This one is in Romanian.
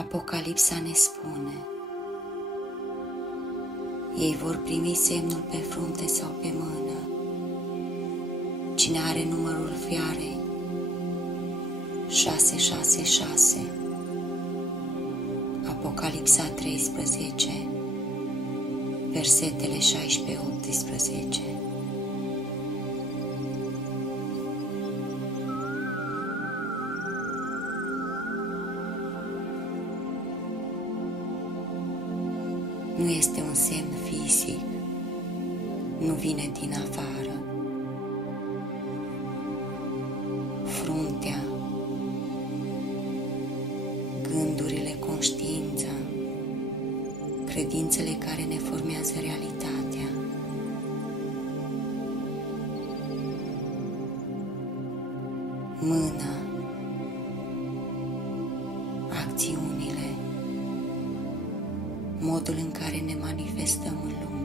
Apocalipsa ne spune: ei vor primi semnul pe frunte sau pe mână. Cine are numărul fiarei 666. Apocalipsa 13, versetele 16-18. Nu este un semn fizic, nu vine din afară. Fruntea, gândurile, conștiința, credințele care ne formează realitatea. Mâna, acțiunile, modul în care ne manifestăm în lume.